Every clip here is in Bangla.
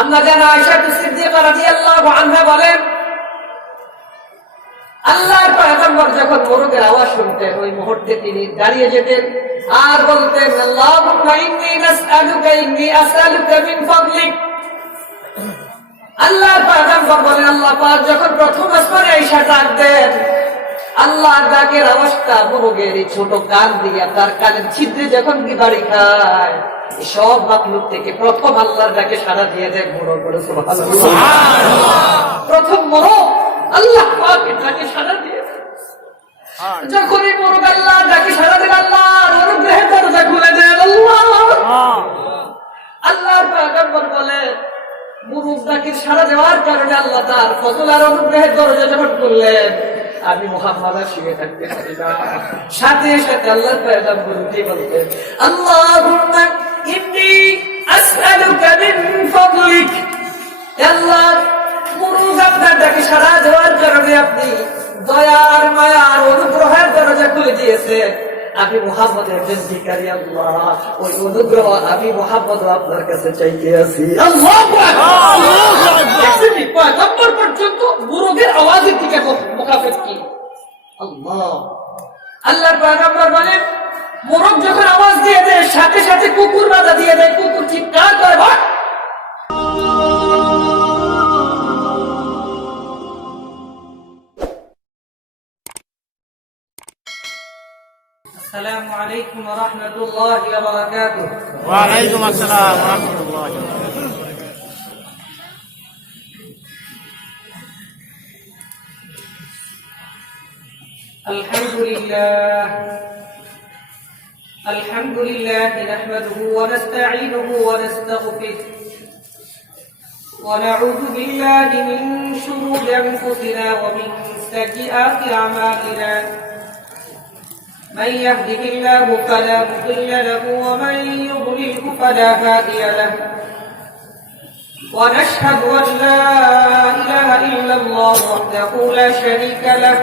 আম্মা জান আয়েশা সিদ্দিকা রাদিয়াল্লাহু আনহা বলেন, আল্লাহর পয়গম্বর যখন মোরগের আওয়াজ শুনতেন ওই মুহূর্তে তিনি দাঁড়িয়ে যেতেন আর বলতেন, আল্লাহুম্মা ইন্নী আসআলুকা মিন ফাদলিক। আল্লাহর পয়গম্বর বলেন, আল্লাহ পাক যখন প্রথম আসমানে আয়েশা ডাক দেন, আল্লাহর ডাকের আওয়াজটা মোরগের এই ছোট কান দিয়ে তার কানের ছিদ্রে যখন কি বাড়ি খায়, সব মাখলুক থেকে প্রথম আল্লাহর ডাকে সাড়া দিয়ে দেয় মোরগ। বলে সুবহানাল্লাহ। প্রথম মোরগ আল্লাহ পাকের ডাকে সাড়া দিয়ে দেয়। যখনই মোরগ আল্লাহর ডাকে সাড়া দেন, আল্লাহর অনুগ্রহের দরজা খুলে দেন। আল্লাহর পয়গম্বর বলে, মোরগ ডাকে সাড়া দেওয়ার কারণে আল্লাহ তার ফজল আর অনুগ্রহের দরজা যখন খুললেন, আমি মুহাম্মদ আর শুয়ে থাকতে পারি না। সাথে সাথে আল্লাহর পয়গম্বর উঠে বলতেন, আল্লাহুম্মা ইন্নী আসআলুকা মিন ফাদলিক। আল্লাহ, মোরগ আপনার ডাকে সাড়া দেওয়ার কারণে আপনি দয়ার মায়ার অনুগ্রহের দরজা খুলে দিয়েছেন। আমি মুহাম্মদ একজন ভিখারি, আল্লাহ ওই অনুগ্রহ আমি মুহাম্মদ আপনার কাছে চাইতে আছি। আল্লাহু আকবার। পয়গম্বর পর্যন্ত মোরগের আওয়াজের দিকে মুখাফেত কি আল্লাহ। আল্লাহর পয়গম্বর বলেন, মোরগ যখন আওয়াজ দিয়ে দেয় সাথে সাথে কুকুর বাধা দিয়ে দেয়, কুকুর চিৎকার করে, ভাগ। السلام عليكم ورحمة الله وبركاته. وعليكم السلام ورحمة الله وبركاته. الحمد لله نحمده ونستعينه ونستغفره ونعوذ بالله من شرور أنفسنا ومن سيئات أعمالنا. من يهده الله فلا مضل له ومن يضلله فلا هادي له. ونشهد أن لا إله إلا الله وحده لا شريك له.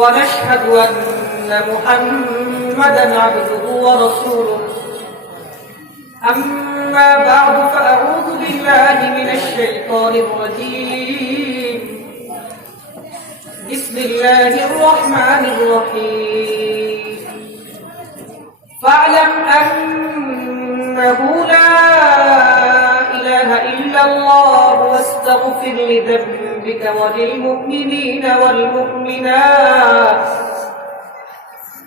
ونشهد أن محمدا عبده ورسوله. أما بعد فأعوذ بالله من الشيطان الرجيم. بسم الله الرحمن الرحيم. فاعلم أنه لا إله إلا الله واستغفر لذنبك وللمؤمنين والمؤمنات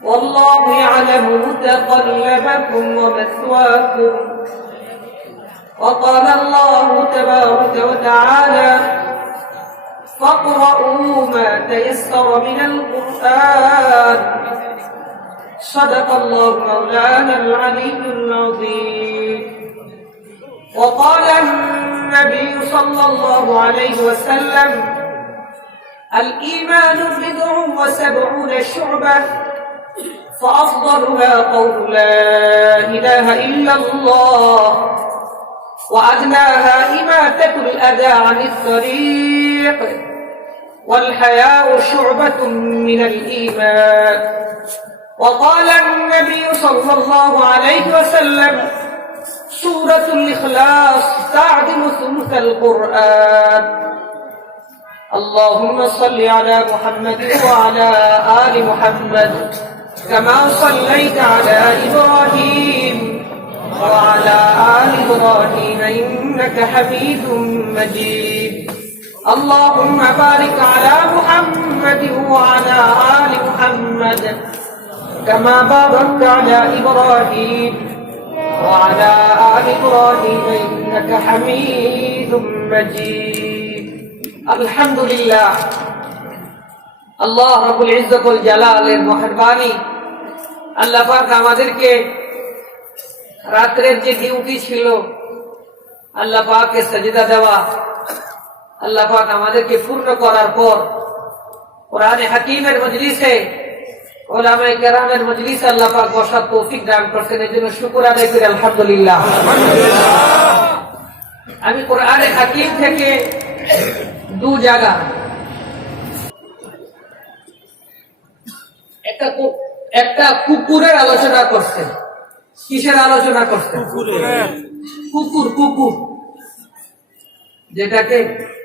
والله يعلم متقلبكم ومثواكم. وقال الله تبارك وتعالى: فاقرؤوا ما تيسر من القرآن. صدق الله مولانا العلي العظيم. وقال النبي صلى الله عليه وسلم: الإيمان 70 شعبة فأفضلها قول لا إله إلا الله وأدناها إماتة الأذى عن الطريق والحياء شعبة من الإيمان. وقال النبي صلى الله عليه وسلم: سورة الإخلاص تعدل ثلث القرآن. اللهم صل على محمد وعلى آل محمد كما صليت على إبراهيم وعلى آل إبراهيم إنك حميد مجيد. اللهم بارك على محمد وعلى آل محمد كما باركت على إبراهيم وعلى آل إبراهيم إنك حميد مجيد. الحمد لله. আল্লাহ রাব্বুল ইজ্জত ওয়াল জালালের মেহেরবানি, আল্লাহ পাক আমাদেরকে রাতের যে ডিউটি ছিল আল্লাহ পাককে সাজদা দেওয়া, আল্লাহ পাক আমাদেরকে পূর্ণ করার পর কোরআনে হাকিমের মজলিসে, উলামায়ে কেরামের মজলিসে আল্লাহ পাক বসার তৌফিক দান করেছেন। এর জন্য শুকর আদায় করি আলহামদুলিল্লাহ। আমি কোরআনে হাকিম থেকে দু জায়গা একটা কুকুরের আলোচনা করছেন। কিসের আলোচনা করছেন? কুকুর। কুকুর যেটাকে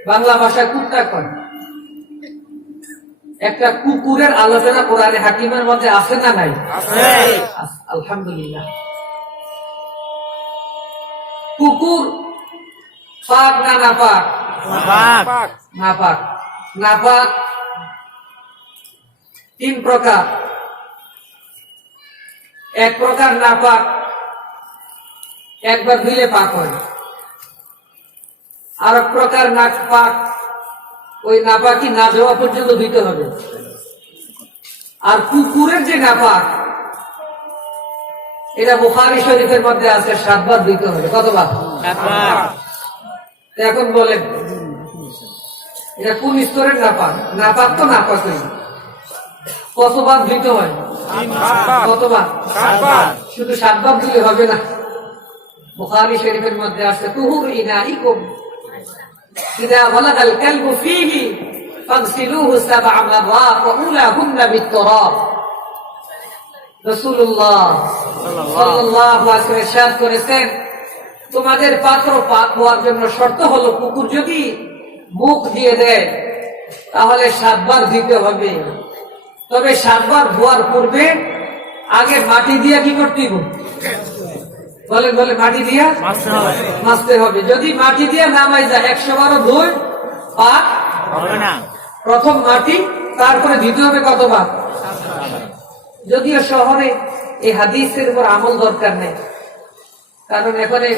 বাংলা ভাষায় কুত্তা কয়, একটা কুকুরের আলোচনা কোরআনে হাকিমের মধ্যে আছে না নাই? আলহামদুলিল্লাহ। কুকুর পাক না নাপাক? নাপাক। নাপাক তিন প্রকার। এক প্রকার নাপাক একবার ধুইলে পাক হয়, আর এক প্রকার নাপাক ওই নাপাকি না দেওয়া পর্যন্ত ধুইতে হবে। আর কুকুরের যে নাপাক এটা বুখারী শরীফের মধ্যে আছে 7 বার ধুইতে হবে। কতবার? 7 বার। এখন বলেন এটা কোন স্তরের নাপাক? নাপাক তো নাপাক কতবার ধুইতে হয়? 3 কতবার? 7 বার। শুধু 7 বার ধুলে হবে না। বুখারী শরীফের মধ্যে আছে তুহুর ইনাইকুম ইযা বালাগাল কালবু ফীহি ফাগসিলুহু 7 মাররাত ওয়া উলাহুন্না বিত-তুরাব। রাসূলুল্লাহ সাল্লাল্লাহু আলাইহি ওয়াসাল্লাম ইরশাদ করেছেন, তোমাদের পাত্র পাক হওয়ার জন্য শর্ত হলো কুকুর যদি মুখ দিয়ে দেয় তাহলে 7 বার ধুইতে হবে। তবে 7 বার ধোয়ার পূর্বে আগে মাটি দিয়ে কি করতে হবে? বলেন মাটি দিয়া মাজতে হবে। যদি মাটি দিয়ে না মাজা 100 বারও ধুই পাক হবে না। প্রথম মাটি, তারপরে দিতে হবে কতবার? যদিও শহরে এই হাদিসের উপর আমল দরকার নেই, কারণ এখানে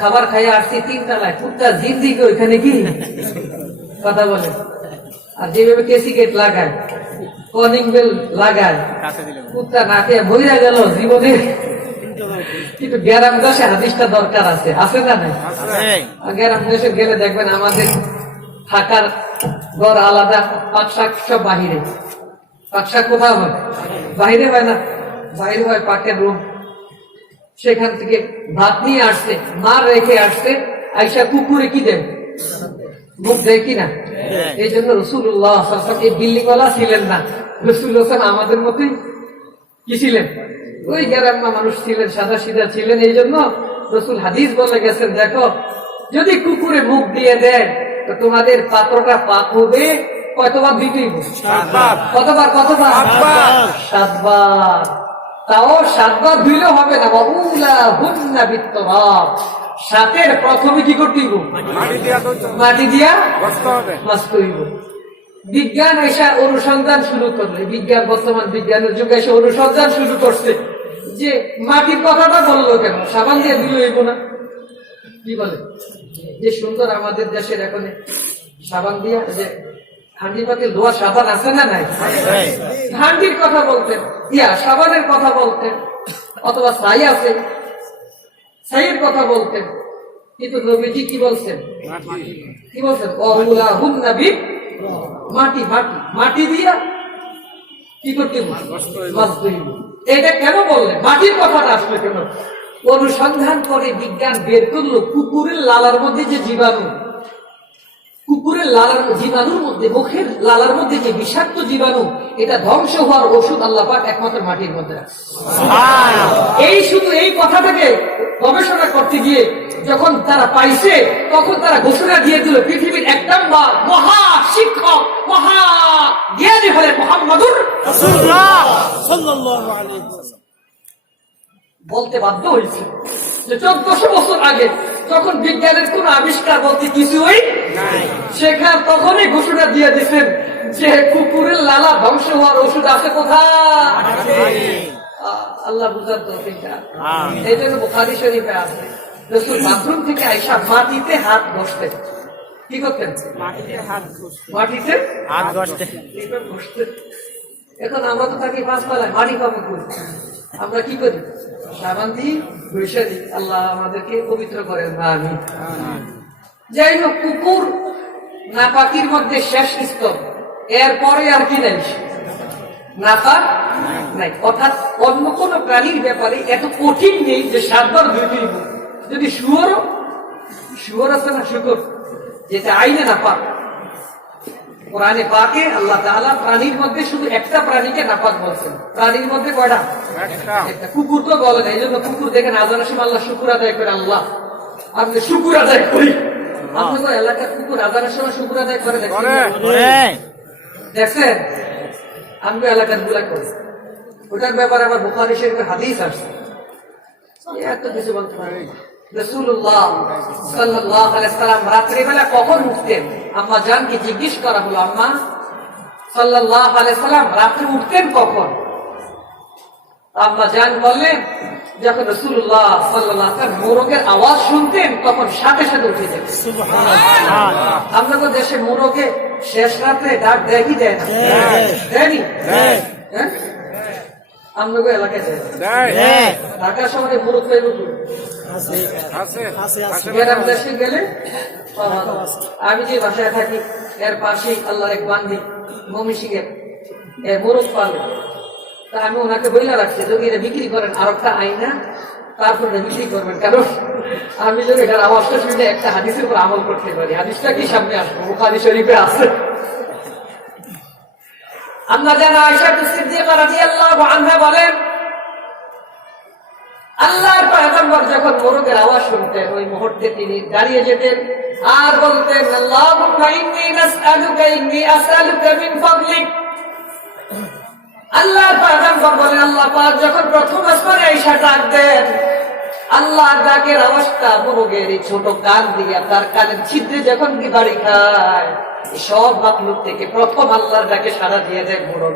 খাবার খাইয়া আসছি 3 তলায়, কুত্তা জিন্দিকে ওইখানে কি কথা বলে। আর যেভাবে কেসি গেট লাগায়, কলিং বেল লাগায়, কুত্তা না খেয়ে বইরা গেল জীবনে। কিন্তু গ্রাম দেশে হাদিসটা দরকার আছে, আছে না নাই? গ্রাম দেশে গেলে দেখবেন আমাদের থাকার ঘর আলাদা, পাকশাক সব বাহিরে। পাকশাক কোথাও হয়? বাহিরে হয় না, বাহিরে হয় পাকের রুম। সেখান থেকে ভাত নিয়ে আসছে, মার রেখে আসছে, আইসা কুকুরে কি দেন? মুখ দেয় কিনা? এই জন্য রাসূলুল্লাহ সাল্লাল্লাহু আলাইহি ওয়াসাল্লাম এই বিল্ডিংওয়ালা ছিলেন না। রাসূলুল্লাহ আমাদের মতোই কি ছিলেন? ওই গ্রাম্য মানুষ ছিলেন, সাদা সিধা ছিলেন। এই জন্য রাসূল হাদিস বলে গেছেন, দেখো যদি কুকুরে মুখ দিয়ে দেয় তো তোমাদের পাত্রটা পাক হবে কতবার দিতে? 7 বার। কতবার? 7 বার। তাও 7 বার ধুইলেও হবে না। উলাহুন্না বিত-তুরাব। 7-এর প্রথমে কি করতে হইব? মাটি দিয়া মাজতে হইব। বিজ্ঞান এসে অনুসন্ধান শুরু করলে, বিজ্ঞান বর্তমান বিজ্ঞানের যুগে এসে অনুসন্ধান শুরু করছে যে মাটির কথাটা বললো কেন, সাবান দিয়ে দিলে হইব না? কি বলে যে সুন্দর আমাদের দেশের এখন সাবান দিয়া যে হান্ডি পাতে লোহা সাবান আছে না নাই? হান্ডির কথা বলতেন, সাবানের কথা বলতেন, অথবা ছাই আছে ছাইয়ের কথা বলতেন। কিন্তু নবীজি কি বলছেন? কি বলছেন? উলাহুন্না বিত মাটি। মাটি দিয়া কি করতে? মাজতে হইব। এটা কেন বললেন? মাটির কথাটা আসলে কেন? অনুসন্ধান করে বিজ্ঞান বের করলো কুকুরের লালার মধ্যে যে জীবাণু, কুকুরের লালার জীবাণুর মধ্যে, মুখের লালার মধ্যে যে বিষাক্ত জীবাণু, এটা ধ্বংস হওয়ার ওষুধ আল্লাহ পাক একমাত্র মাটির মধ্যে আছে। এই শুধু এই কথাটাকে গবেষণা করতে গিয়ে যখন তারা পাইছে, তখন তারা ঘোষণা দিয়ে দিল পৃথিবীর 1 নম্বর মহা শিক্ষক, মহা জ্ঞানী হলেন মুহাম্মদুর রাসূলুল্লাহ সাল্লাল্লাহু আলাইহি ওয়াসাল্লাম। বলতে বাধ্য হয়েছে যে 1400 বছর আগে যখন বিজ্ঞানের কোন আবিষ্কার বলতে কিছুই নাই, সেখানে তখনই ঘোষণা দিয়ে দিচ্ছেন যে কুকুরের লালা ধ্বংস হওয়ার ওষুধ আছে কোথায়? আল্লাহ বুঝার তৌফিক দান। এই জন্য বুখারী শরীফে আছে রাসূল বাথরুম থেকে আইসা মাটিতে হাত ঘষতেন। কি করতেন? মাটিতে হাত ঘষতেন। এখন আমরা তো থাকি 5 তলায়, মাটি পাবো কই? আমরা কি করি? সাবান দিই, ঘষে দিই। আল্লাহ আমাদেরকে পবিত্র করেন। আমিন। যাই হোক, কুকুর নাপাকির মধ্যে শেষ স্তর, এরপরে আর কি নাই? নাপাক নাই। অর্থাৎ অন্য কোন প্রাণীর ব্যাপারে এত কঠিন নেই যে 7 বার ধুইতে হইব। যদি শুয়োর আছে না, শুকর, যেটা আইনে নাপাক, কোরআনে পাকে আল্লাহ তাআলা প্রাণীর মধ্যে শুধু একটা প্রাণীকে নাপাক বলছেন। প্রাণীর মধ্যে কয়টা? একটা। কুকুর তো বলে না। এই জন্য কুকুর দেখে না জানার সময় আল্লাহ শুকুর আদায় করে, আল্লাহ আমি শুকুর আদায় করি আপনাদের এলাকার কুকুর আজানের সময় শুকুর আদায় করে দেখছেন? করে দেখছেন? আমি এলাকার গুলা করি। ওটার ব্যাপারে আবার বুখারী শরীফের হাদিস আসছে। এত কিছু বলতে পারি। রাসূলুল্লাহ সাল্লাল্লাহু আলাইহি ওয়াসাল্লাম রাত্রিবেলা কখন উঠতেন? আম্মা জানকে জিজ্ঞেস করা হলো, আম্মা সাল্লাল্লাহু আলাইহি ওয়াসাল্লাম রাত্রে উঠতেন কখন? আম্মা জান বললেন, যখন রাসূলুল্লাহ সাল্লাল্লাহু আলাইহি ওয়াসাল্লাম মোরগের আওয়াজ শুনতেন তখন সাথে সাথে উঠে যেতেন। সুবহানাল্লাহ আপনাদের দেশে মোরগে শেষ রাত্রে ডাক দেয় কি দেয় না? দেয়নি? হ্যাঁ, আপনাদের এলাকায় দেয়। ঢাকা শহরে মোরগ পাইব কি? গ্রাম দেশে গেলে আমি যে বাসায় থাকি এর পাশেই আল্লাহর এক বান্দি মমিসিংহে মোরগ পালে। তা আমি ওনাকে বইলা রাখছি, যদি এটা বিক্রি করেন আর একটা আইনা তারপর এটা বিক্রি করবেন, কারণ আমি যদি এটার আওয়াজটা শুনে একটা হাদিসের উপর আমল করতে পারি। হাদিসটা কি সামনে আসবো? বুখারী শরীফে আছে। আম্মা জানা আয়েশা সিদ্দিকা রাদিয়াল্লাহু আনহা বলেন, আল্লাহর পয়গম্বর যখন মোরগের আওয়াজ শুনতেন ওই মুহূর্তে তিনি দাঁড়িয়ে যেতেন আর বলতেন, আল্লাহুম্মা ইন্নী নাসআলুকা ইন্নী আসআলুকা মিন ফাদলিক। আল্লাহর পয়গম্বর বলেন, আল্লাহ পাক যখন প্রথম আসমানে আয়েশা ডাক দেন, আল্লাহর ডাকের আওয়াজটা মোরগের এই ছোট কান দিয়ে তার কানের ছিদ্রে যখন কি বাড়ি খায়, সব মাখলুক থেকে প্রথম আল্লাহর ডাকে সাড়া দিয়ে দেয় মোরগ।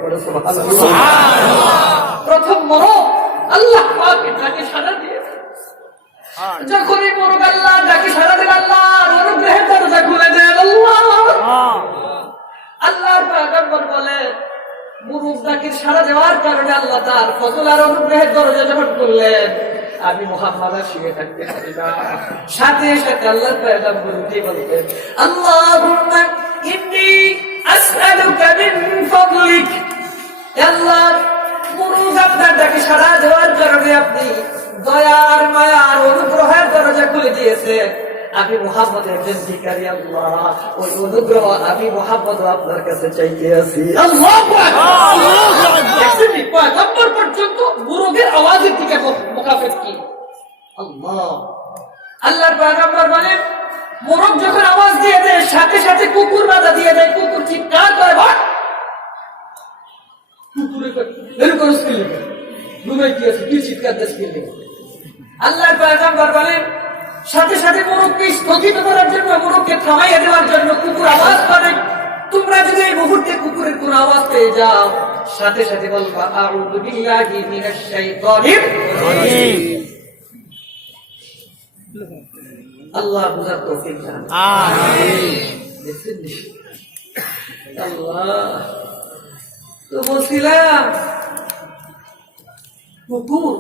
প্রথম মোরগ আল্লাহ পাকের ডাকে সাড়া দিয়ে দেয়। যখন এই মোরগ আল্লাহর ডাকে সাড়া দিল, আল্লাহর অনুগ্রহের দরজা খুলে দেন। আল্লাহর পয়গম্বর বলে, মোরগ ডাকের সাড়া দেওয়ার কারণে আল্লাহ তার ফজল আর অনুগ্রহের দরজা যখন খুললেন, আমি মুহাম্মদ আর শুয়ে থাকতে পারি না। সাথে সাথে আল্লাহর পয়গম্বর উঠে বলতেন, আল্লাহুম্মা ইন্নী আসআলুকা মিন ফাদলিক। আল্লাহ, মোরগ আপনার ডাকে সাড়া দেওয়ার কারণে আপনি দয়ার মায়ার অনুগ্রহের দরজা খুলে দিয়েছেন। আমি মুহাম্মদের একজন ভিখারি, আল্লাহ ওই অনুগ্রহ আমি মুহাম্মদ আপনার কাছে চাইতে আছি। আল্লাহু আকবার। পয়গম্বর পর্যন্ত মোরগের আওয়াজের দিকে মুখাফেত কি? আল্লাহ, আল্লাহর পয়গম্বর বলেন, মোরগ যখন আওয়াজ দিয়ে দেয় সাথে সাথে কুকুর বাধা দিয়ে দেয়, কুকুর চিৎকার করে, ভাগ। এরকম ঘুমাই কি আছে, কি চিৎকার দেশ ফেলবে? আল্লাহর পয়গম্বর বলেন, সাথে সাথে মোরগকে স্থগিত করার জন্য, মোরগকে থামাইয়া দেওয়ার জন্য কুকুর আওয়াজ করে। তোমরা যদি এই মুহূর্তে কুকুরের কোন আওয়াজ পেয়ে যাও, সাথে সাথে বলবা, আউযু বিল্লাহি মিনাশ শাইতানির রাজীম। আল্লাহ বুঝার তৌফিক দান। আমিন। আল্লাহ, তো বলছিলাম কুকুর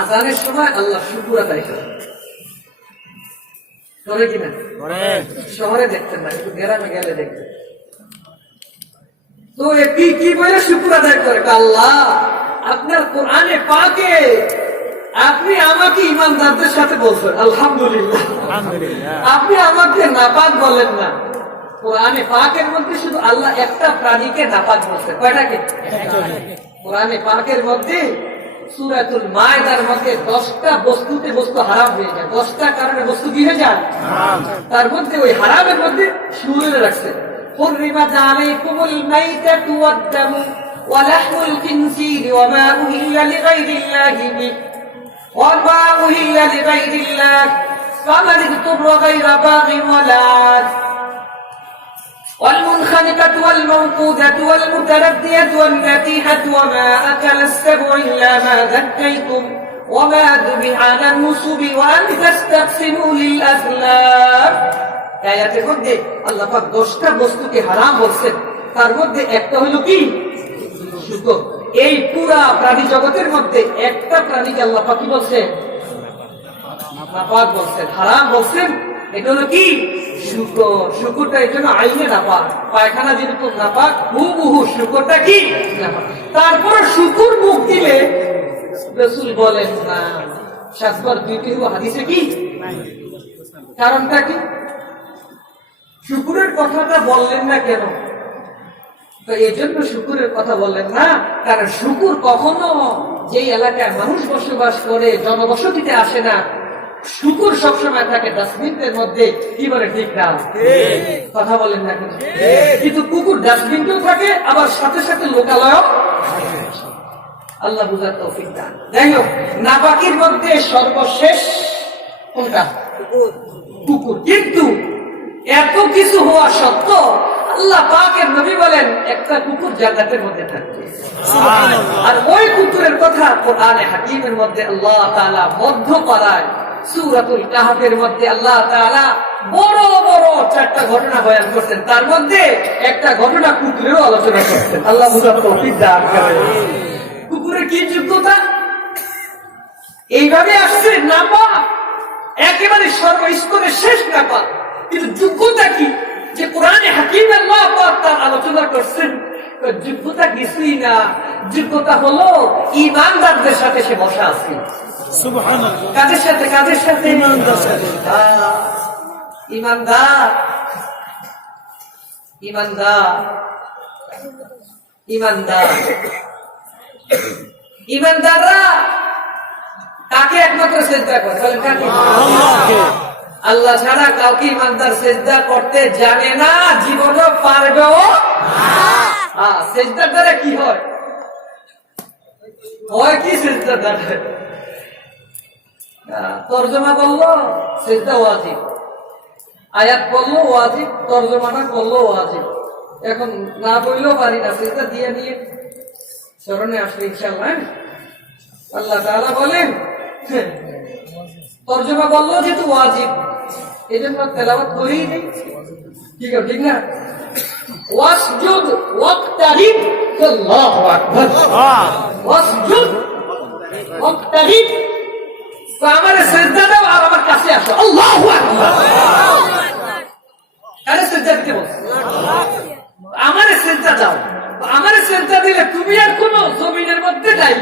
আজানের সময় আল্লাহ শুকর আদায় করে কিনা? শহরে দেখতেন না, একটু গ্রামে গেলে দেখতেন। তো কি বলে শুকর আদায় করে? আল্লাহ, আপনার কোরআনে পাকে আপনি আমাকে ইমানদারদের সাথে বলছেন আলহামদুলিল্লাহ। আপনি আমাকে নাপাক বলেন না। কোরআনে পাকের মধ্যে শুধু আল্লাহ একটা প্রাণীকে নাপাক বলছেন। কয়টাকে? কোরআনে পাকের মধ্যে সূরাতুল মায়দার মধ্যে 10টা বস্তুতে বস্তু হারাম হয়ে যায়। 10টা কারণে বস্তু কি হয়ে যায়? তার মধ্যে ওই হারামের মধ্যে শুরুতে রাখছে, হুররিমাত আলাইকুমুল মাইতাতু ওয়াদ-দামু ওয়া লাহমুল খিনজিরি ওয়া মা উহিল্লা লিগাইরিল্লাহি বিহি ওয়া মা উহিল্লা লিগাইরিল্লাহ ফামান ইযতুরা গায়রা বাগিন ওয়ালা আদ والمنخنقة والموقوذة والمتردية والنتيحة وما أكل السبع إلا ما ذكيتم وما ذبح على النصب وأن تستقسموا للأزلام। আয়াতের মধ্যে আল্লাহ পাক 10টা বস্তুকে হারাম বলছেন, তার মধ্যে একটা হলো কি? শুকর। এই পুরা প্রাণী জগতের মধ্যে একটা প্রাণীকে আল্লাহ পাক কি বলছেন? নাপাক বলছেন, হারাম বলছেন। এটা হলো কি? শুকর। শুকরটা এই জন্য আইনে নাপাক। পায়খানা যেরকম নাপাক, হুবহু শুকরটা কি নাপাক। তারপর শুকর মুখ দিলে রাসূল বলেন না, 7 বার 2টি হাদিসে কি? কারণটা কি? শুকরের কথাটা বললেন না কেন? তো এই জন্য শুকরের কথা বললেন না, কারণ শুকর কখনো যেই এলাকায় মানুষ বসবাস করে জনবসতিতে আসে না, কুকুর সবসময় থাকে ডাস্টবিনের মধ্যে, কি বলে ঠিক না? কথা বলেন না কেন? কিন্তু কুকুর ডাস্টবিনও থাকে, আবার সাথে সাথে লোকালয়। আল্লাহ বুঝার তৌফিক দান। যাই হোক, নাপাকির মধ্যে সর্বশেষ কোনটা? কুকুর। কিন্তু এত কিছু হওয়া সত্ত্বেও আল্লাহ পাকের নবী বলেন একটা কুকুর জান্নাতের মধ্যে থাকবে। আর ওই কুকুরের কথা কোরআনে হাকিমের মধ্যে আল্লাহ তাআলা মধ্যপাড়ায় সূরাতুল কাহফের মধ্যে আল্লাহ তাআলা বড় বড় 4টা ঘটনা বয়ান করছেন। তার মধ্যে একটা ঘটনা কুকুরেরও আলোচনা করছেন। আল্লাহ বুঝার তৌফিক দান করেন। কুকুরের কি যোগ্যতা? এইভাবে আসছে নাপাক, একেবারে সর্বস্তরের শেষ নাপাক। কিন্তু যোগ্যতা কি? যে কোরআনে হাকিম আল্লাহ পাক তার আলোচনা করছেন, যোগ্যতা কিছুই না। যোগ্যতা হলো ঈমানদারদের সাথে সে বসা আছে। সুবহানাল্লাহ। কাদের সাথে? কাদের সাথে? ঈমানদারদের সাথে। ঈমানদার, ঈমানদার, ঈমানদার, ঈমানদাররা কাকে একমাত্র সিজদা করে? বলেন কাকে? আল্লাহকে। আল্লাহ ছাড়া কাউকে ঈমানদার সিজদা করতে জানে না, জীবনও পারবেও না। সিজদার দ্বারা কি হয়? হয় কি সিজদার দ্বারা? তরজমা বললো সিজদা ওয়াজিব, আয়াত বললো ওয়াজিব, তরজমাটা করলো ওয়াজিব। এখন না বললেও পারি না, সিজদা দিয়ে নিয়ে স্মরণে আসলে ইনশাআল্লাহ। আল্লাহ তাআলা বলেন তরজমা বললো যেহেতু ওয়াজিব, এই জন্য তেলাওয়াত করেই নেই। ঠিক না? ওয়াসজুদ ওয়াক্তারিব, আল্লাহু আকবার। ওয়াসজুদ ওয়াক্তারিব, তো আমারে সিজদা দাও আর আমার কাছে আসো। আল্লাহু আকবার। আরে সিজদা দিতে বল, আমারে সিজদা দাও। আমারে সিজদা দিলে তুমি আর কোন জমিনের মধ্যে নাই,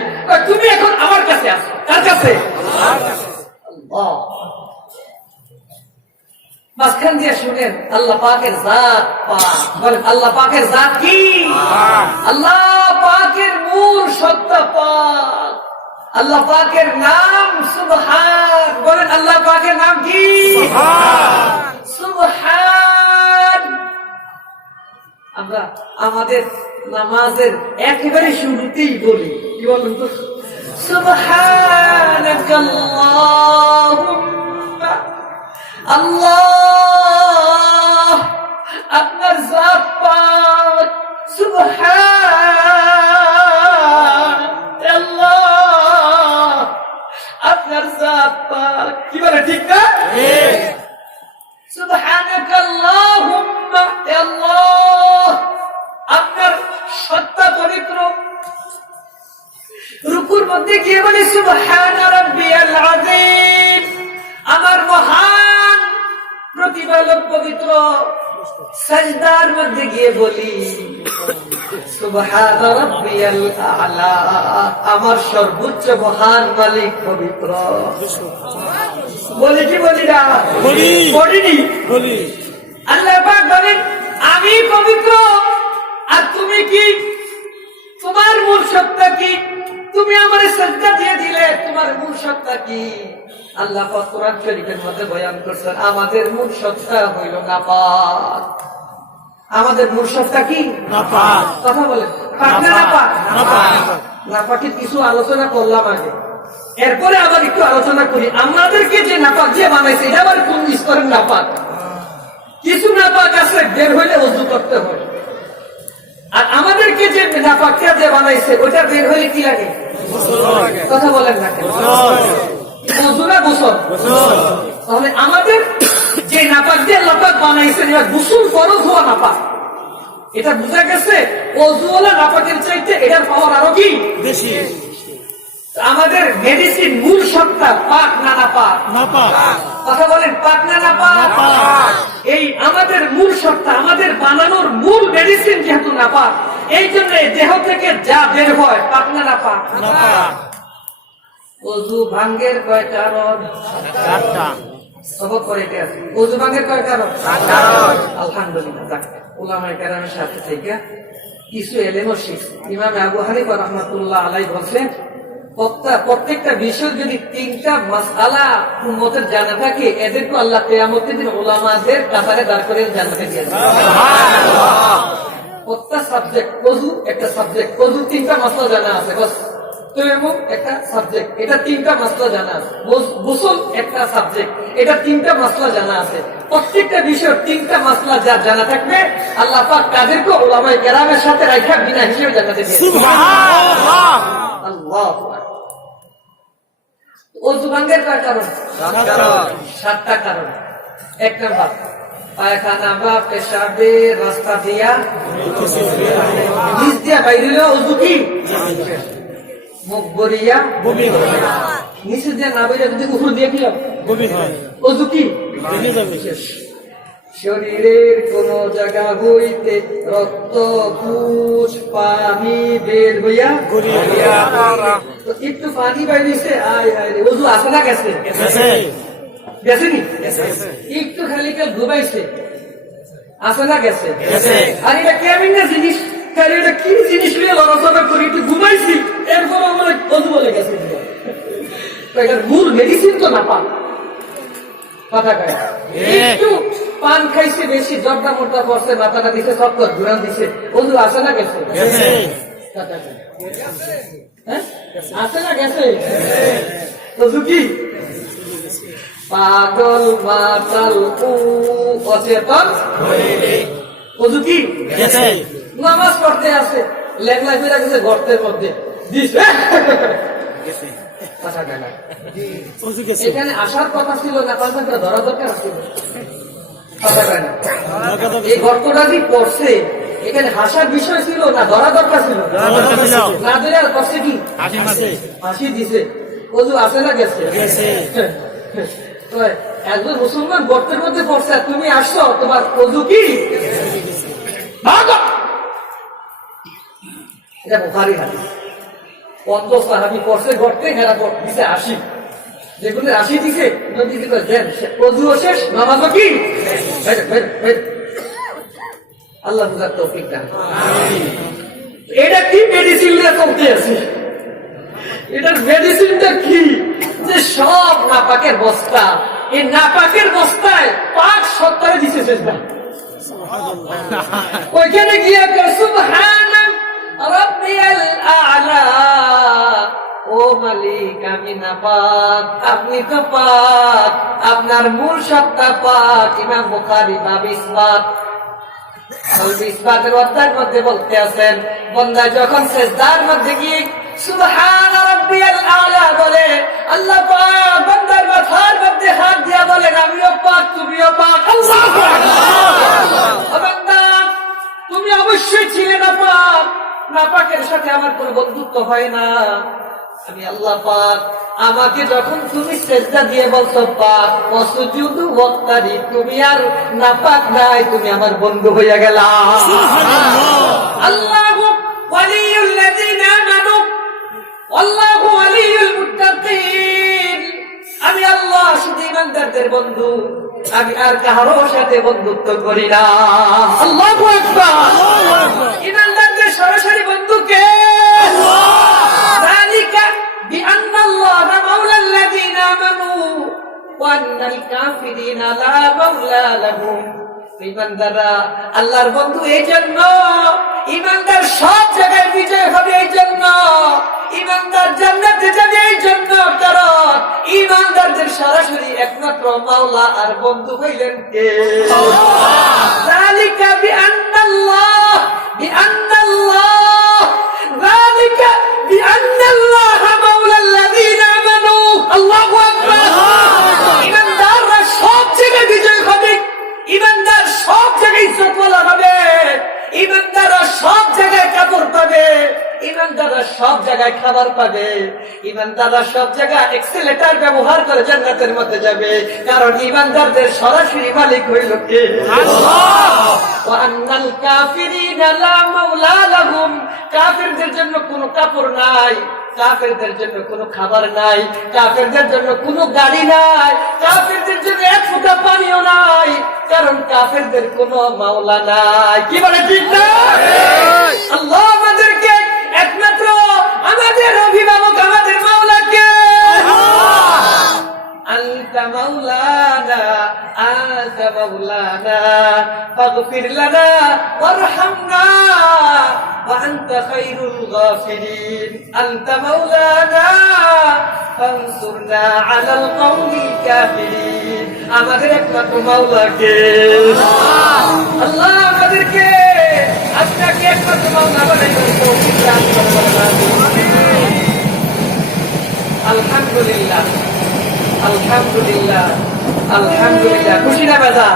তুমি এখন আমার কাছে আসো। কার কাছে? আল্লাহ। মাঝখান দিয়ে শুনেন আল্লাহ পাকের জাত পাক। বলেন আল্লাহ পাকের জাত কি? আল্লাহ পাকের মূল সত্তা পাক। আল্লাহ পাকের নাম সুবহান। বলেন আল্লাহ পাকের নাম কি? সুবহান। আমরা আমাদের নামাজের একেবারে শুরুতেই বলি, কি বলুন তো? সুবহানাকাল্লাহুম্মা। আল্লাহ আপনার জাত পাক। সুবহান। আল্লাহ আপনার জাত পাক। কি বলে ঠিক না? সুবহানাকাল্লাহুম্মা। আল্লাহ আপনার সত্তা পবিত্র। রুকুর মধ্যে গিয়ে বলি সুবহানা রাব্বিয়াল আযীম, আমার মহান প্রতিপালক পবিত্র। সাজদার মধ্যে গিয়ে বলি সুবহানা রাব্বিয়াল আ'লা, আমার সর্বোচ্চ মহান মালিক পবিত্র। বলি কি বলি না? বলিনি। আল্লাহ পাক বলেন আমি পবিত্র, আর তুমি কি? তোমার মূল সত্তা কি? তুমি আমার সাজদা দিয়ে দিলে, তোমার মূল সত্তা কি? আল্লাহ পাক কোরআন শরীফের মধ্যে বয়ান করছেন আমাদের মূল সত্তা হইল নাপাক। আমাদের মূল সত্তা কি? নাপাক। কথা বলেন পাক না নাপাক? নাপাকের কিছু আলোচনা করলাম আগে, এরপরে আবার একটু আলোচনা করি আমাদেরকে যে নাপাক দিয়ে বানাইছে এটা আবার কোন স্তরের নাপাক। কিছু নাপাক আছে বের হইলে ওযু করতে হয়, আর আমাদেরকে যে নাপাকটা যে বানাইছে ওটা বের হইলে কি লাগে? কথা বলেন না কেন? ওযু না গোসল? তাহলে আমাদের যে নাপাক দিয়ে আল্লাহ পাক বানাইছেন এটা গোসল ফরজ হওয়া নাপাক। এটা বুঝা গেছে ওযুওয়ালা নাপাকের চাইতে এটার পাওয়ার আরো কি বেশি। আমাদের মেডিসিন মূল সত্তা পাক না নাপাক? কথা বলেন পাক না নাপাক? এই আমাদের মূল সত্তা, আমাদের বানানোর মূল মেডিসিন যেহেতু নাপাক, এই জন্য দেহ থেকে যা বের হয় পাক না নাপাক? ওযু ভাঙ্গের কয় কারণ? 4টা। সবক করে কে আছে? ওযু ভাঙ্গের কয় কারণ? 4টা। আলহামদুলিল্লাহ, উলামায়ে কেরামের সাথে থেকে কিছু এলেমও শিখছি। ইমাম আবু হানিফা রাহমাতুল্লাহ আলাইহি বলেন প্রত্যেকটা বিষয় যদি 3টা মাসআলা উম্মতের জানা থাকে, এদেরকে আল্লাহ কিয়ামতের দিন উলামাদের কাতারে দাঁড় করে জান্নাতে দিয়ে দেবেন। প্রত্যেকটা সাবজেক্ট, ওযু একটা সাবজেক্ট, ওযু 3টা মাসআলা জানা আছে বাস। তায়াম্মুম একটা সাবজেক্ট, এটা 3টা মাসআলা জানা আছে। গোসল একটা সাবজেক্ট, এটা 3টা মাসআলা জানা আছে। প্রত্যেকটা বিষয় 3টা মাসআলা যা জানা থাকবে, আল্লাহ পাক তাদেরকে উলামায়ে কেরামের সাথে রাখা বিনা হিসেবে জান্নাতে দিয়ে দেবেন। সুবহানাল্লাহ। আল্লাহু আকবার। ওযু ভাঙের কয় কারণ? 7টা কারণ। 1 নাম্বার, পায়খানা বা পেশাবে রাস্তা দিয়া নিচ দিয়া বাইরে ওযু কি? মুখ বরিয়া বমি হয়, নিচে দিয়ে না বাইরে যদি উপর দিয়ে কি হবে? বমি হয়, ওযু কি? বমি যাবে। শরীরের কোন জায়গা হইতে রক্ত কুচ পানি বের হইয়া গড়িয়া তো একটু পানি বাইরেছে, আয় আয় রে, ওযু আছে না গেছে? গেছে, গেছে নি? গেছে, একটু খালি কাল ঘুমাইছে, আছে না গেছে? গেছে। আর এটা কেমন না জিনিস, কারণ এটা কি জিনিস নিয়ে লড়াচড়া করি, একটু ঘুমাইছি, এরপর আমার ওযু বলে গেছে। তো এটার মূল মেডিসিন তো না পান, কথা কয় একটু পান খাইছে বেশি, জর্দা মোটা পড়ছে, মাথাটা দিছে, চক্কর ঘুরান দিছে, ওযু আছে না গেছে? গেছে। কথা কয়। হ্যাঁ? আছে না গেছে? ওযু কি? পাগল মাতাল অচেতন ওযু কি? গেছে। নামাজ পড়তে আছে, লেখলা ফিরা গেছে গর্তের মধ্যে দিছে। গেছে। কথা কয় না। ওযু গেছে। এখানে আসার কথা ছিল না, পাঁচটা ধরা দরকার ছিল। কথা কয় না। এই গর্তটা যে পড়ছে, এখানে হাসার বিষয় ছিল না, ধরা দরকার ছিল। না ধরে আর করছে কি? হাসি মাসে হাসি দিছে। ওযু আছে না গেছে? গেছে। তো একজন মুসলমান গর্তের মধ্যে পড়ছে, আর তুমি আসছো, তোমার ওযু কি? ভাগো! এটা বুখারী হাদিস। 50 সাহাবী পড়ছে গর্তে, হেরা দিছে 80, যেগুলো 80 দিছে নবীজি কয় দেন, ওযুও শেষ, নামাজও কি? আল্লাহ বুঝার তৌফিক দান। এটা কি মেডিসিন নিয়ে চলতে আছে? এটার মেডিসিনটা কি? যে সব নাপাকের বস্তা, এই নাপাকের বস্তায় পাক সত্তরে দিছে সেজদা। ওইখানে গিয়ে সুবহানা রাব্বিয়াল আ'লা, ও মালিক আমি নাপাক, আপনি তো পাক, আপনার মূল সত্তা পাক। ইমাম বুখারী বাব ইসবাত, ইসবাতের অধ্যায়ের মধ্যে বলতে আছেন, বান্দা যখন সিজদার মধ্যে গিয়ে সুবহানা রাব্বিয়াল আ'লা বলে, আল্লাহ পাক বান্দার মাথার মধ্যে হাত দিয়া বলেন, আমিও পাক, তুমিও পাক। আল্লাহু আকবার। বান্দা তুমি অবশ্যই ছিলে না পাক, নাপাকের সাথে আমার কোনো বন্ধুত্ব হয় না। আমি আল্লাহ পাক, আমাকে যখন তুমি সিজদা দিয়ে বলছো পাক, ওয়াসজুদু ওয়াক্তারি, তুমি আর নাপাক নাই, তুমি আমার বন্ধু হইয়া গেলা। আল্লাহু ওয়ালিয়ুল লাযিনা আমানু আল্লাহু ওয়ালিয়ুল মুত্তাকিন। আমি আল্লাহ শুধু ইমানদারদের বন্ধু, আমি আর কারো সাথে বন্ধুত্ব করি না। আল্লাহু আকবার। ইমানদারদের সরাসরি বন্ধু কে? যালিকা বিআন্নাল্লাহা মাওলাল লাযিনা আমানু ওয়া আন্নাল কাফিরিনা লা মাওলা লাহুম। ইমানদাররা আল্লাহর বন্ধু এই জন্য, ইমানদার সব জায়গায় বিজয় হবে এই জন্য, ইমানদার জান্নাতে যাবে এই জন্য, কারণ ইমানদারদের সরাসরি একমাত্র মাওলা আর বন্ধু হইলেন কে? যালিকা বিআন্নাল্লাহ যালিকা বিআন্নাল্লাহা মাওলাল লাযিনা আমানু। আল্লাহু আকবার। ইমানদাররা সব জায়গায় বিজয় হবে, ইমানদার সব জায়গায় ইজ্জতওয়ালা হবে, ইমানদাররা সব জায়গায় কাপড় পাবে, ইমানদাররা সব জায়গায় খাবার পাবে, ইমানদাররা সব জায়গায় এক্সেলেটার ব্যবহার করে জান্নাতের মধ্যে যাবে, কারণ ইমানদারদের সরাসরি মালিক হইল কে? আল্লাহ। ওয়া আন্নাল কাফিরিনা লা মাওলা লাহুম। কাফিরদের জন্য কোনো কাপড় নাই, কাফেরদের জন্য কোনো খাবার নাই, কাফেরদের জন্য কোনো গাড়ি নাই, কাফেরদের জন্য এক ফোঁটা পানিও নাই, কারণ কাফেরদের কোনো মাওলা নাই। কি বলে ঠিক না? আল্লাহ আমাদেরকে একমাত্র আমাদের অভিভাবক, আমাদের মা أنت مولانا فاغفر لنا وارحمنا وأنت خير الغافرين أنت مولانا فانصرنا على القوم الكافرين আমাদের একমাত্র মাওলাকে আল্লাহ আমাদেরকে আপনাকে একমাত্র মাওলা বানানোর তৌফিক দান করুন। আলহামদুলিল্লাহ আলহামদুলিল্লাহ আলহামদুলিল্লাহ। খুশি না বেজা?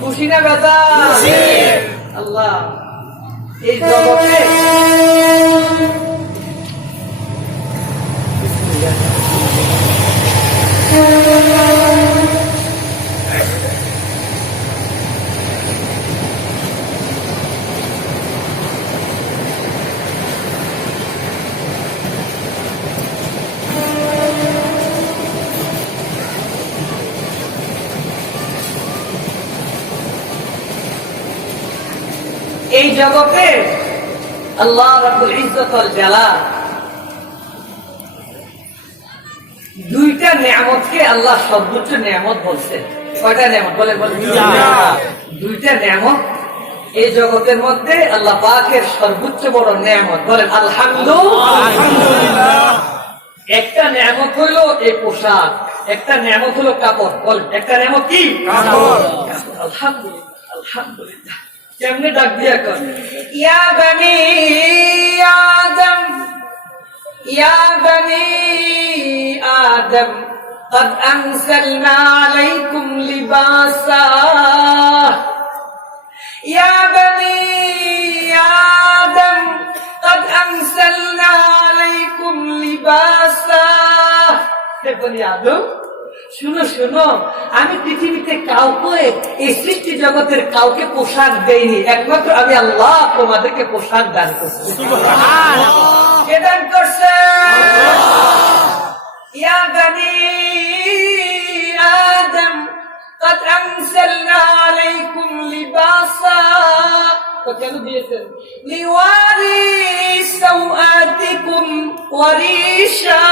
খুশি না বেজা? আল্লাহ এই জগতে এই জগতে আল্লাহ রাব্বুল ইজ্জত ওয়াল জালাল দুইটা নিয়ামতকে আল্লাহ সর্বোচ্চ নিয়ামত বলছেন। কয়টা নিয়ামত বলে? দুইটা নিয়ামত এই জগতের মধ্যে আল্লাহ পাকের সর্বোচ্চ বড় নিয়ামত। বলেন আলহামদুলিল্লাহ। একটা নিয়ামত হলো এই পোশাক, একটা নিয়ামত হলো কাপড়। বলেন একটা নিয়ামত কি? কাপড়। আলহামদুলিল্লাহ আলহামদুলিল্লাহ। কেমনে ডাক দিয়া কর, ইয়া বনি আদম ইয়া বনি আদম قد أنزلنا عليكم لباسا يا بني آدم قد أنزلنا عليكم لباسا হে বনি আদম শুনো শুনো, আমি পৃথিবীতে কাউকে এই সৃষ্টি জগতের কাউকে পোশাক দেইনি, একমাত্র আমি আল্লাহ তোমাদেরকে পোশাক দান করছি। কে দান করছে? ইয়া বনি আদম قد أنزلنا عليكم لباسا কেন দিয়েছেন? লিওয়ারি সাওআতিকুম ওয়ারিশা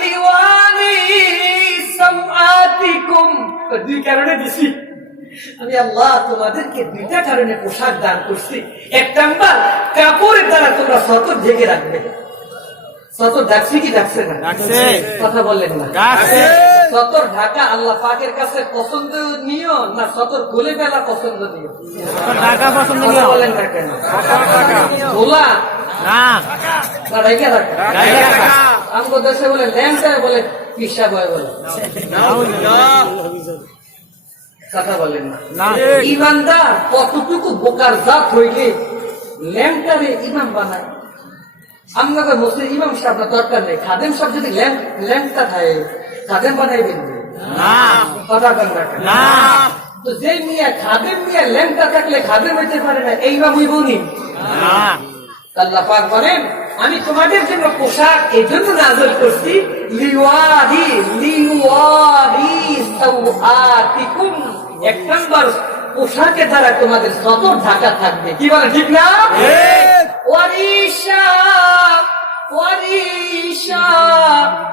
লিওয়ারি সাওআতিকুম। দুই কারণে দিছি আমি আল্লাহ তোমাদেরকে, দুইটা কারণে পোশাক দান করছি। এক নাম্বার, কাপড়ের দ্বারা তোমরা সতর ঢেকে রাখবে। সতর ঢাকছে কি ঢাকছে না? কথা বললেন না? সতর ঢাকা আল্লাহ পাকের কাছে পছন্দনীয় না সতর খুলে ফেলা পছন্দনীয়? বলেন না কেন? খোলা না রেখে রাখা। আমাদের দেশে বলে ল্যাংটা, বলে পিসা বয় বলে। কথা বলেন না? ইমানদার কতটুকু বোকার জাত হইলে ল্যাংটারে ইমাম বানায়। আপনাদের মুসলিম ইমাম সাহেব দরকার নেই, খাদেম সাহেব যদি ল্যাংটা খায় খাদেম বানাইবেন কথা বলেন না? তো যে মিয়া খাদেম মিয়া ল্যাংটা থাকলে খাদেম হইতে পারে না, এই ইমাম হইব নি? আল্লাহ পাক বলেন আমি তোমাদের জন্য পোশাক এই জন্য নাযিল করছি, লিওয়ারি লিওয়ারি সাওআতিকুম। এক নাম্বার, পোশাকের দ্বারা তোমাদের সতর ঢাকা থাকবে। কি বলে ঠিক না? ওয়ারিশা ওয়ারিশা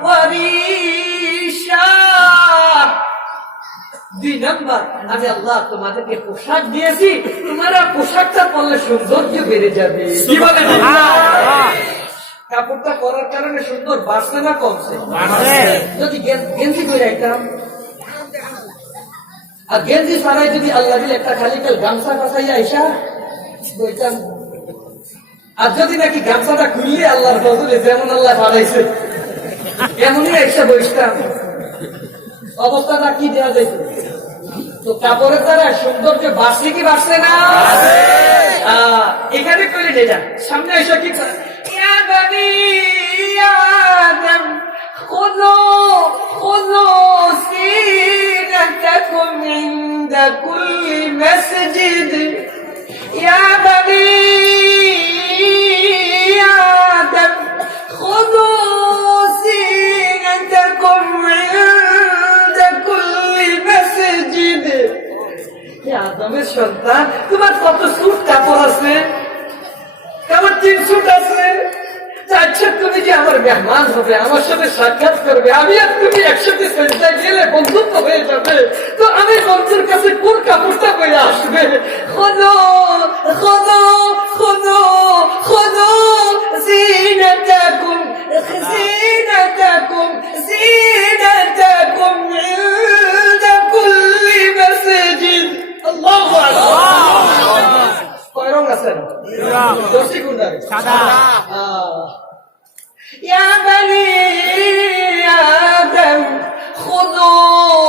ওয়ারিশা। দুই নাম্বার, আমি আল্লাহ তোমাদেরকে পোশাক দিয়েছি, তোমরা পোশাকটা পরলে সৌন্দর্য বেড়ে যাবে। কি বলে? কাপড়টা পরার কারণে সুন্দর বাড়ছে না কমছে? যদি গেঞ্জি করে আইতাম আর গেঞ্জি ছাড়াই যদি আল্লাহ দিলে একটা খালি কাল গামছা ফাঁসাইয়া আইসা বইতাম, আর যদি নাকি গামছাটা খুললে আল্লাহর বদলে যেমন আল্লাহ বাড়াইছে এমনই আইসা বসতাম, অবস্থাটা কি দেওয়া যেত? তো কাপড়ের দ্বারা সৌন্দর্য বাড়ছে কি বাড়ছে না? এখানে করে নিয়ে যান, সামনে এসে কি ইয়া বনি আদম খুযু খুযু সিনাতাকুম ইনদা কুল্লি মাসজিদ ইয়া বনি আদম খুযু সিনাতাকুম ইনদা কুল্লি মাসজিদ। আদমের সন্তান, তোমার কত স্যুট কাপড় আছে? আমার 3 স্যুট আছে, আচ্ছা তুমি যে আমার মেহমান হবে, আমার সাথে সাক্ষাৎ করবে, আমি আর তুমি একসাথে সেজদায় গেলে বন্ধুত্ব হয়ে যাবে, তো আমি বন্ধুর কাছে কোন কাপড়টা পরে আসবে? খোদো খোদো খোদো খোদো জিনাতাকুম জিনাতাকুম জিনাতাকুম ইনদা কুল্লি মাসজিদ। আল্লাহু আকবার। কয় রং আছে? দর্শি কোনটা? সাদা। يا بني آدم خذوا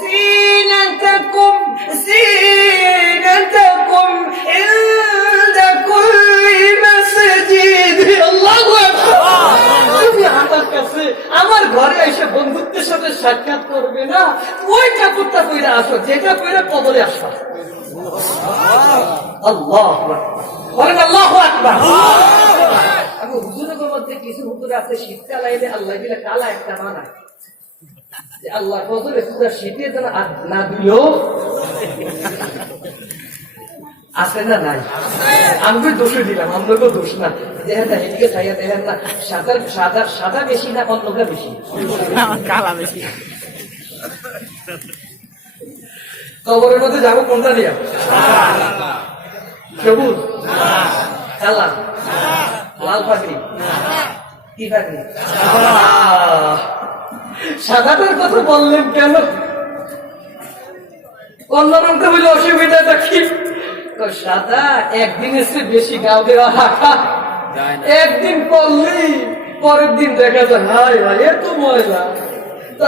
زينتكم زينتكم عند كل مسجد। الله أكبر। তুমি আমার কাছে আমার ঘরে এসে বন্ধুত্বের সাথে সাক্ষাৎ করবে না, ওই কাপড়টা পরে আসো যেটা পরে কবরে আসো। আল্লাহু আকবার। বলেন আল্লাহু আকবার। আমি হুজুরের মধ্যে কিছু হুজুর আছে শীতকাল আইলে আল্লাহ দিলে কালা একটা মানা যে আল্লাহ ফজরে সুদা শীতে যেন না দিলেও আছে না নাই? আমি দোষে দিলাম, আমরাও দোষ না। দেখেন না এদিকে চাইয়া দেখেন না, সাদা সাদা সাদা বেশি না অন্যটা বেশি? কালা বেশি। কবরের মধ্যে যাবো কোনটা নিয়ে? সবুজ, কালা, লাল পাগড়ি, কি পাগড়ি? সাদাটার কথা বললেন কেন? অন্য রঙটা হইলে অসুবিধাটা কি? সাদা একদিনের চেয়ে বেশি গাও দেওয়া রাখা, একদিন পড়লেই পরের দিন দেখা যায় হায় হায় এত ময়লা।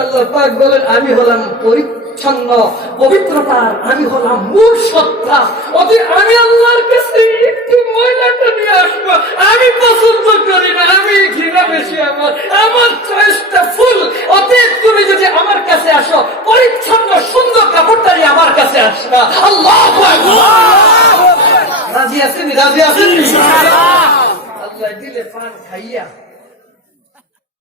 আল্লাহ পাক বলেন আমি হলাম পরিচ্ছন্ন পবিত্রতার, আমি হলাম মূল সত্তা, অতএব আমি আল্লাহর কাছে একটু ময়লাটা নিয়ে আসবো আমি পছন্দ করি না, আমি ঘৃণা বেশি, আমার চয়েসটা ফুল। অতএব তুমি যদি আমার কাছে আসো পরিচ্ছন্ন সুন্দর কাপড়টা নিয়ে আমার কাছে আসবা। আল্লাহু আকবার। রাজি আছেন? রাজি আছেন? আল্লাহ দিলে পান খাইয়া